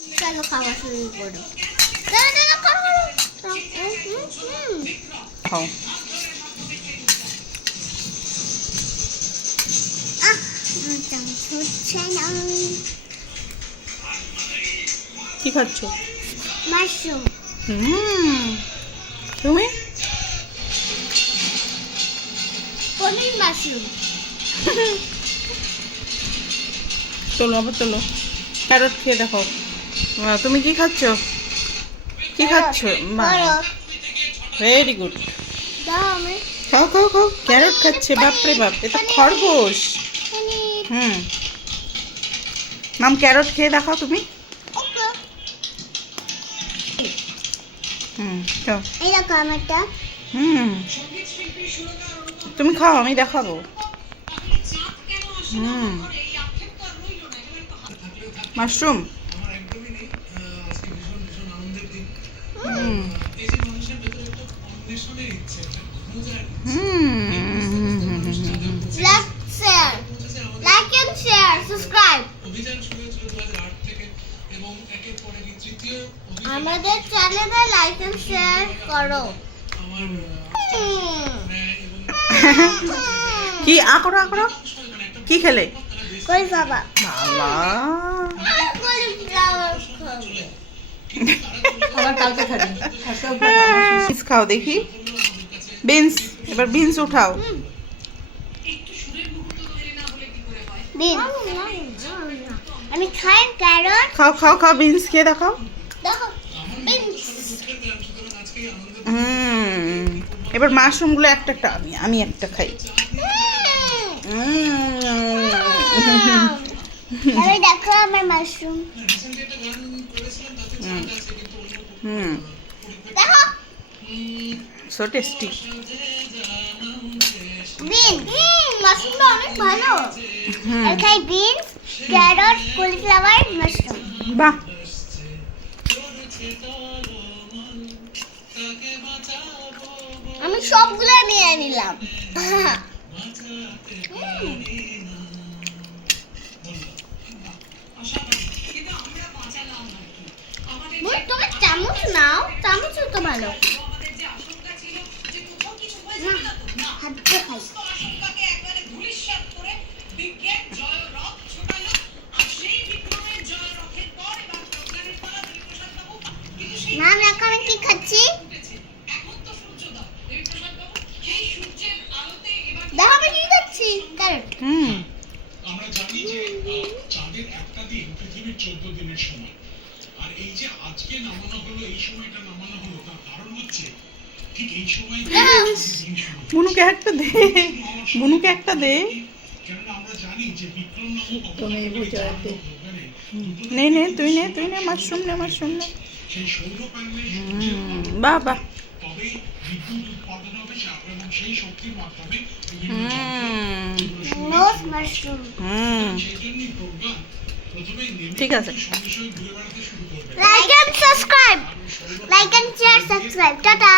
চলো খাওয়া শুরু করো। দাঁড়া দাঁড়া করো। খাও। কি খাচ্ছ? মাশরুম। তুমি? পনির মাশরুম। চলো আবার চলো, ক্যারট খেয়ে দেখো। তুমি কি খাচ্ছ? কি খাচ্ছ? Very good. দাও আমি। খাও খাও খাও। ক্যারট খাচ্ছে, বাপরে বাপ, এ তো খরগোশ। মাম ক্যারট খেয়ে দেখাও তুমি। খাও। এই দেখো আমারটা। তুমি খাও, আমি দেখাবো। Mushroom. Like and share, subscribe. আমাদের চ্যানেলে লাইক এন্ড শেয়ার করো। কি আকড়ো আকড়ো? কি খেলে? কই বাবা? বাবা কই ফ্লাওয়ার খাবে। আবার কালকে খাবি। বিনস খাও দেখি। বিনস, এবার বিনস উঠাও। বিন। আমি খাই ক্যারট। খাও খাও খাও, বিনস খেয়ে দেখাও। দেখো বিনস। এবার মাশরুমগুলো একটা একটা আমি একটা খাই। এবার দেখো আমার মাশরুম। দেখো সো টেস্টি। বিন। মাশরুমটা অনেক ভালো। আর খাই বিনস, ক্যারট, কলিফ্লাওয়ার, মাশরুম। বাহ। আমি সবগুলো নিয়ে নিলাম। তুমি চামচ নাও, চামচ তো ভালো। হাত দিয়ে খাই। মা দেখো আমি কি খাচ্ছি। দেখো আমি কি খাচ্ছি। ক্যারট। আমরা জানি যে চাঁদের একটা দিন পৃথিবীর 14 দিনের সময়। আর এই যে আজকে নামানো হলো, এই সময়টা নামানো হলো, তার কারণ হচ্ছে ঠিক এই সময় বুনুকে একটা দে, বুনুকে একটা দে। কেননা আমরা জানি যে বিক্রম নামক তুমি বুঝাতে নে নে, তুই নে, তুই নে, মাশরুম নে, মাশরুম নে। সেই সৌর প্যানেলের বাহ বাহ। তবেই বিদ্যুৎ উৎপাদন হবে এবং সেই শক্তির মাধ্যমে নোস মাশরুম। সেই জন্যই প্রজ্ঞান প্রথমেই ঠিক আছে। সঙ্গে সঙ্গে ঘুরে বেড়াতে শুরু করবে। Like and subscribe. Like and share, subscribe. Tata.